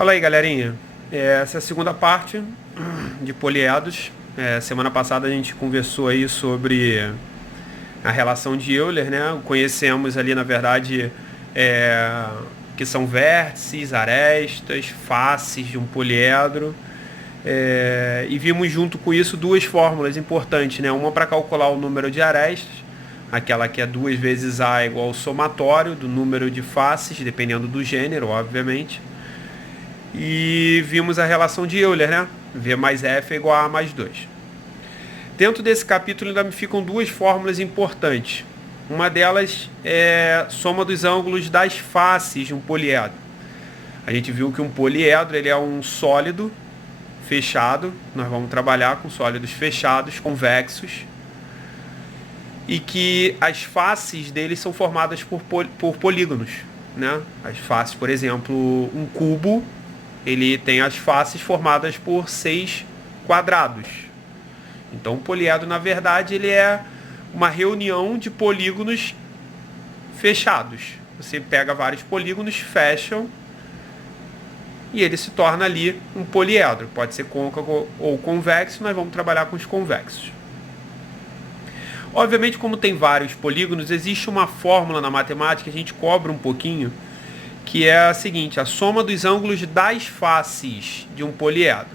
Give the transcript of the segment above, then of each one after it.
Fala aí, galerinha. Essa é a segunda parte de poliedros. Semana passada a gente conversou aí sobre a relação de Euler, né? Conhecemos ali, na verdade, que são vértices, arestas, faces de um poliedro. E vimos junto com isso duas fórmulas importantes, né? Uma para calcular o número de arestas, aquela que é 2 vezes A igual ao somatório do número de faces, dependendo do gênero, obviamente. E vimos a relação de Euler, né? V mais F é igual a A mais 2. Dentro desse capítulo ainda me ficam duas fórmulas importantes. Uma delas é a soma dos ângulos das faces de um poliedro. A gente viu que um poliedro ele é um sólido fechado. Nós vamos trabalhar com sólidos fechados, convexos. E que as faces deles são formadas por polígonos, né? As faces, por exemplo, um cubo, ele tem as faces formadas por 6 quadrados. Então, o poliedro, na verdade, ele é uma reunião de polígonos fechados. Você pega vários polígonos, fecham, e ele se torna ali um poliedro. Pode ser côncavo ou convexo, nós vamos trabalhar com os convexos. Obviamente, como tem vários polígonos, existe uma fórmula na matemática, a gente cobra um pouquinho, que é a seguinte: a soma dos ângulos das faces de um poliedro.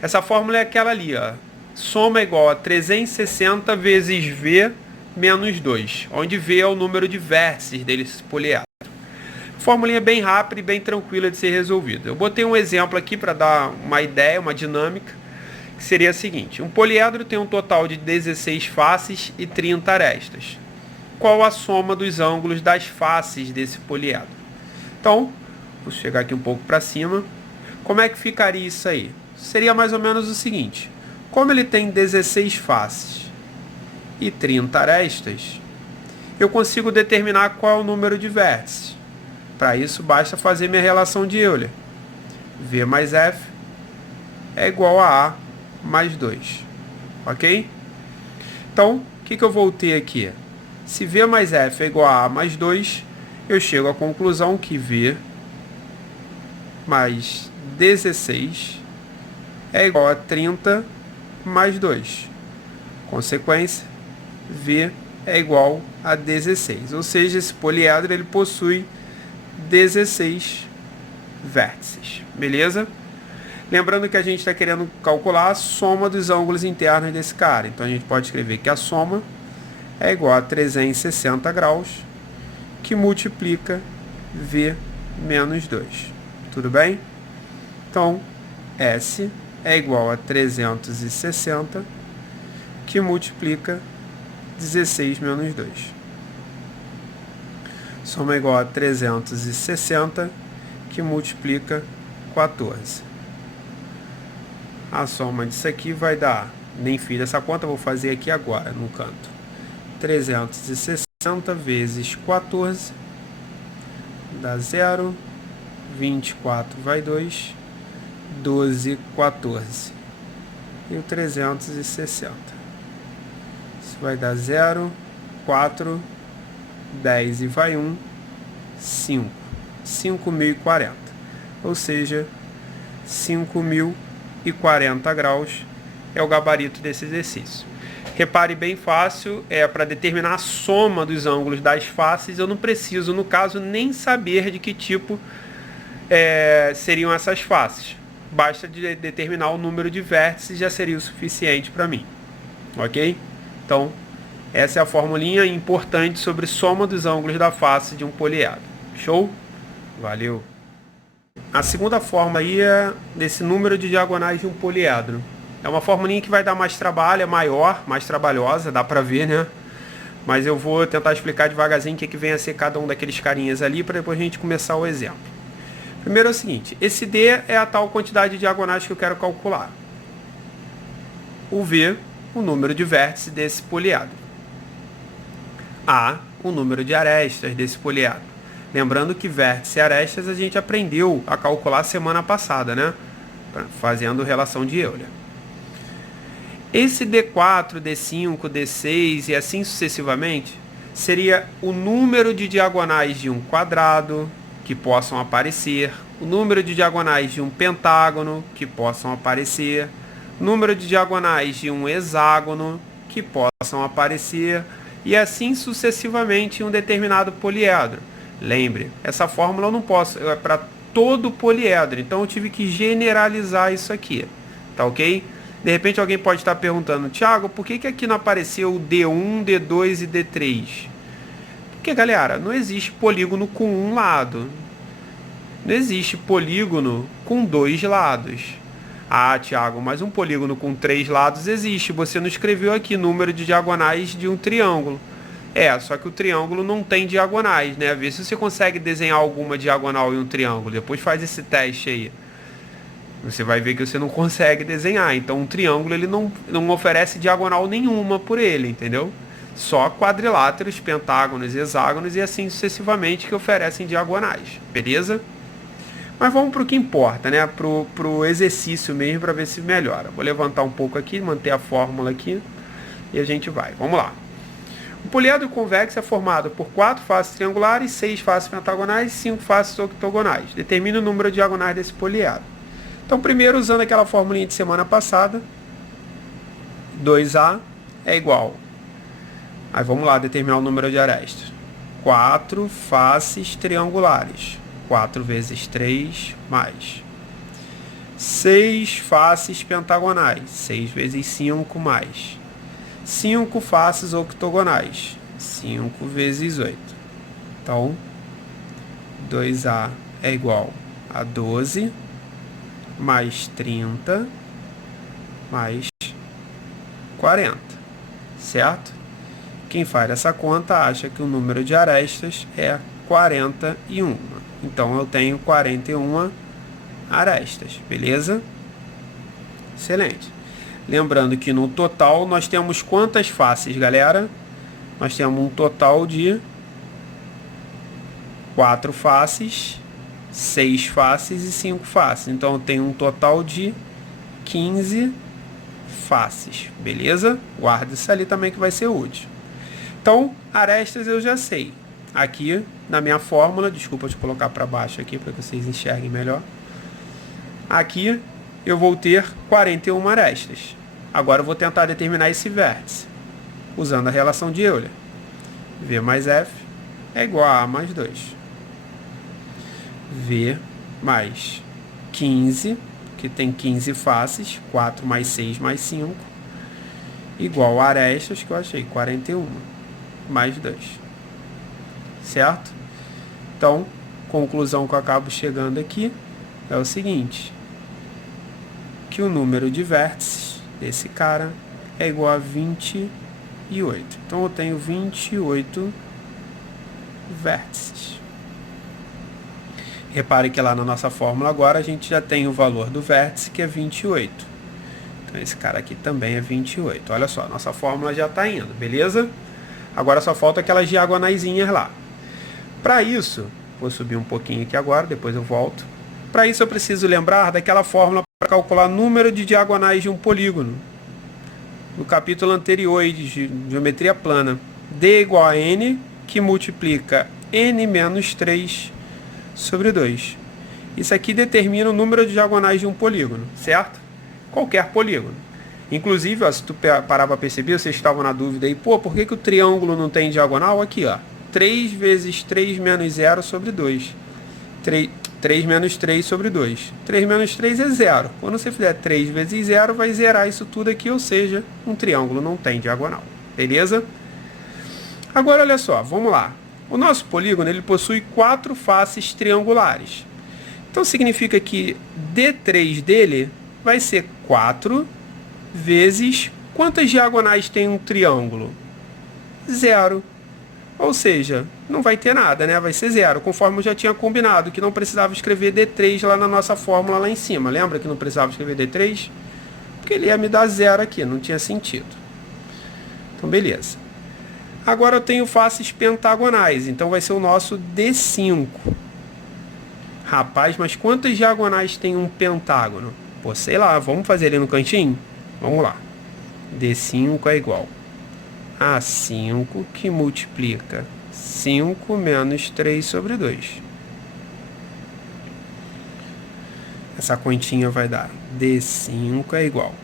Essa fórmula é aquela ali, ó. Soma é igual a 360 vezes V menos 2, onde V é o número de vértices desse poliedro. Fórmula bem rápida e bem tranquila de ser resolvida. Eu botei um exemplo aqui para dar uma ideia, uma dinâmica, que seria a seguinte: um poliedro tem um total de 16 faces e 30 arestas. Qual a soma dos ângulos das faces desse poliedro? Então, vou chegar aqui um pouco para cima. Como é que ficaria isso aí? Seria mais ou menos o seguinte: como ele tem 16 faces e 30 arestas, eu consigo determinar qual é o número de vértices. Para isso, basta fazer minha relação de Euler. V mais F é igual a A mais 2. Ok? Então, o que eu vou ter aqui? Se V mais F é igual a A mais 2, eu chego à conclusão que V mais 16 é igual a 30 mais 2. Consequência, V é igual a 16. Ou seja, esse poliedro ele possui 16 vértices. Beleza? Lembrando que a gente está querendo calcular a soma dos ângulos internos desse cara. Então a gente pode escrever que a soma é igual a 360 graus, que multiplica V menos 2. Tudo bem? Então, S é igual a 360, que multiplica 16 menos 2. Soma é igual a 360, que multiplica 14. A soma disso aqui vai dar, nem fiz essa conta, vou fazer aqui agora, no canto. 360 vezes 14 dá 0, 24 vai 2, 12, 14. E o 360. Isso vai dar 0, 4, 10 e vai 1, 5. 5.040. Ou seja, 5.040 graus é o gabarito desse exercício. Repare bem fácil, para determinar a soma dos ângulos das faces, eu não preciso, no caso, nem saber de que tipo seriam essas faces. Basta determinar o número de vértices, já seria o suficiente para mim. Ok? Então, essa é a formulinha importante sobre soma dos ângulos da face de um poliedro. Show? Valeu! A segunda forma aí é desse número de diagonais de um poliedro. É uma formulinha que vai dar mais trabalho, é maior, mais trabalhosa, dá pra ver, né? Mas eu vou tentar explicar devagarzinho o que vem a ser cada um daqueles carinhas ali, para depois a gente começar o exemplo. Primeiro é o seguinte: esse D é a tal quantidade de diagonais que eu quero calcular. O V, o número de vértices desse poliedro. A, o número de arestas desse poliedro. Lembrando que vértice e arestas a gente aprendeu a calcular semana passada, né? Fazendo relação de Euler. Esse D4, D5, D6 e assim sucessivamente seria o número de diagonais de um quadrado que possam aparecer, o número de diagonais de um pentágono que possam aparecer, número de diagonais de um hexágono que possam aparecer, e assim sucessivamente em um determinado poliedro. Lembre, essa fórmula eu não posso, é para todo poliedro, então eu tive que generalizar isso aqui, tá ok? De repente alguém pode estar perguntando, Thiago, por que aqui não apareceu D1, D2 e D3? Porque, galera, não existe polígono com um lado. Não existe polígono com dois lados. Ah, Thiago, mas um polígono com 3 lados existe. Você não escreveu aqui número de diagonais de um triângulo. Só que o triângulo não tem diagonais, né? Vê se você consegue desenhar alguma diagonal em um triângulo. Depois faz esse teste aí. Você vai ver que você não consegue desenhar. Então um triângulo ele não oferece diagonal nenhuma por ele, entendeu? Só quadriláteros, pentágonos, hexágonos e assim sucessivamente que oferecem diagonais. Beleza? Mas vamos para o que importa, né? Pro exercício mesmo, para ver se melhora. Vou levantar um pouco aqui, manter a fórmula aqui e a gente vai. Vamos lá. O poliedro convexo é formado por 4 faces triangulares, 6 faces pentagonais e 5 faces octogonais. Determine o número de diagonais desse poliedro. Então, primeiro, usando aquela formulinha de semana passada, 2A é igual. Aí vamos lá determinar o número de arestas. 4 faces triangulares. 4 vezes 3 mais 6 faces pentagonais, 6 vezes 5 mais 5 faces octogonais, 5 vezes 8. Então, 2A é igual a 12 mais 30 mais 40, certo? Quem faz essa conta acha que o número de arestas é 41. Então eu tenho 41 arestas, beleza? Excelente. Lembrando que no total nós temos quantas faces, galera? Nós temos um total de 4 faces, 6 faces e 5 faces. Então eu tenho um total de 15 faces, beleza? Guarda isso ali também que vai ser útil. Então, arestas eu já sei. Aqui na minha fórmula, desculpa te colocar para baixo aqui para que vocês enxerguem melhor. Aqui eu vou ter 41 arestas. Agora eu vou tentar determinar esse vértice, usando a relação de Euler. V mais F é igual a A mais 2. V mais 15, que tem 15 faces, 4 mais 6 mais 5, igual a arestas, que eu achei 41, mais 2. Certo? Então, conclusão que eu acabo chegando aqui é o seguinte, que o número de vértices desse cara é igual a 28. Então eu tenho 28 vértices. Repare que lá na nossa fórmula agora a gente já tem o valor do vértice, que é 28. Então esse cara aqui também é 28. Olha só, nossa fórmula já está indo, beleza? Agora só falta aquelas diagonaisinhas lá. Para isso, vou subir um pouquinho aqui agora, depois eu volto. Para isso eu preciso lembrar daquela fórmula para calcular o número de diagonais de um polígono. No capítulo anterior de geometria plana. D igual a N, que multiplica N menos 3 sobre 2. Isso aqui determina o número de diagonais de um polígono, certo? Qualquer polígono. Inclusive, ó, se tu parar para perceber, vocês estavam na dúvida aí, pô, por que o triângulo não tem diagonal? Aqui, ó. 3 vezes 3 menos 0 sobre 2. 3 menos 3 sobre 2. 3 menos 3 é 0. Quando você fizer 3 vezes 0, vai zerar isso tudo aqui, ou seja, um triângulo não tem diagonal. Beleza? Agora, olha só, vamos lá. O nosso polígono ele possui 4 faces triangulares. Então, significa que D3 dele vai ser 4 vezes... Quantas diagonais tem um triângulo? 0. Ou seja, não vai ter nada, né? Vai ser 0, conforme eu já tinha combinado, que não precisava escrever D3 lá na nossa fórmula lá em cima. Lembra que não precisava escrever D3? Porque ele ia me dar 0 aqui, não tinha sentido. Então, beleza. Agora eu tenho faces pentagonais, então vai ser o nosso D5. Rapaz, mas quantas diagonais tem um pentágono? Pô, sei lá, vamos fazer ele no cantinho? Vamos lá. D5 é igual a 5 que multiplica 5 menos 3 sobre 2. essa continha vai dar D5 é igual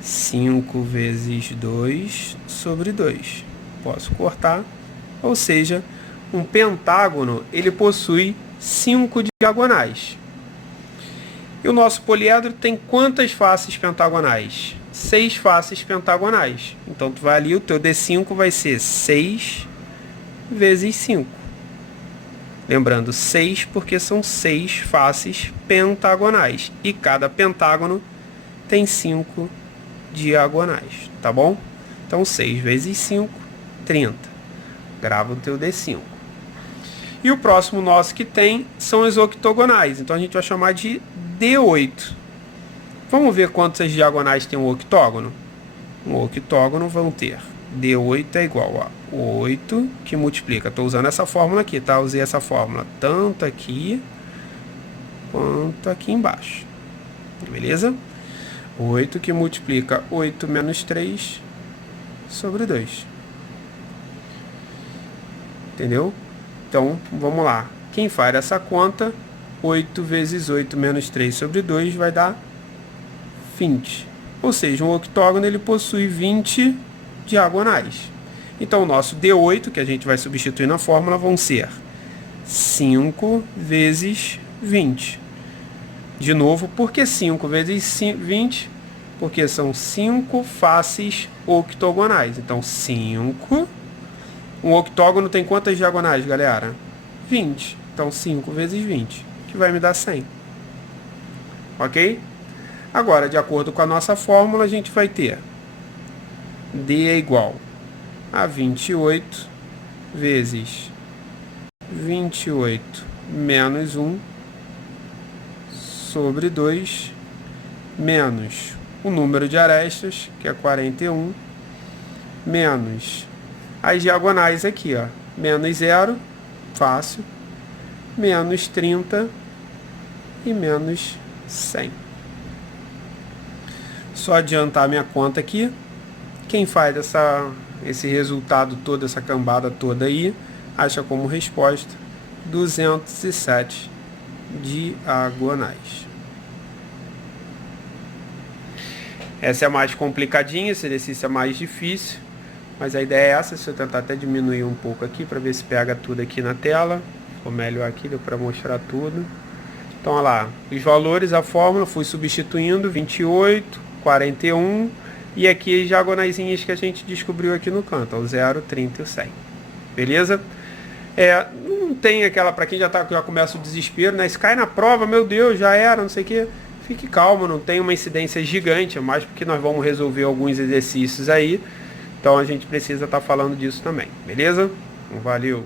5 vezes 2 sobre 2. Posso cortar, ou seja, um pentágono ele possui 5 diagonais. E o nosso poliedro tem quantas faces pentagonais? 6 faces pentagonais. Então tu vai ali, o teu D5 vai ser 6 vezes 5. Lembrando, 6 porque são 6 faces pentagonais. E cada pentágono tem 5 diagonais, tá bom? Então 6 vezes 5, 30. Grava o teu D5. E o próximo nosso que tem são os octogonais. Então a gente vai chamar de D8. Vamos ver quantas diagonais tem um octógono? Um octógono vão ter D8 é igual a 8 que multiplica. Estou usando essa fórmula aqui, tá? Usei essa fórmula tanto aqui quanto aqui embaixo. Beleza? 8 que multiplica 8 menos 3 sobre 2. Entendeu? Então, vamos lá. Quem faz essa conta, 8 vezes 8 menos 3 sobre 2 vai dar 20. Ou seja, um octógono ele possui 20 diagonais. Então, o nosso D8, que a gente vai substituir na fórmula, vão ser 5 vezes 20. De novo, por que 5 vezes 20? Porque são 5 faces octogonais. Então, 5. Um octógono tem quantas diagonais, galera? 20. Então, 5 vezes 20, que vai me dar 100. Ok? Agora, de acordo com a nossa fórmula, a gente vai ter D é igual a 28 vezes 28 menos 1 sobre 2 menos o número de arestas, que é 41, menos as diagonais aqui, ó, menos 0, fácil, menos 30 e menos 100. Só adiantar minha conta aqui. Quem faz esse resultado todo, essa cambada toda aí, acha como resposta 207 diagonais. Essa é a mais complicadinha, esse exercício é mais difícil, mas a ideia é essa. Se eu tentar até diminuir um pouco aqui para ver se pega tudo aqui na tela, ficou melhor aqui, deu para mostrar tudo. Então, olha lá, os valores, a fórmula, fui substituindo 28, 41 e aqui as diagonaisinhas que a gente descobriu aqui no canto, o 0, 30 e o 100. Beleza? Não tem aquela, para quem já começa o desespero, né? Se cai na prova, meu Deus, já era, não sei o que. Fique calmo, não tem uma incidência gigante, mas porque nós vamos resolver alguns exercícios aí, então a gente precisa estar falando disso também, beleza? Valeu!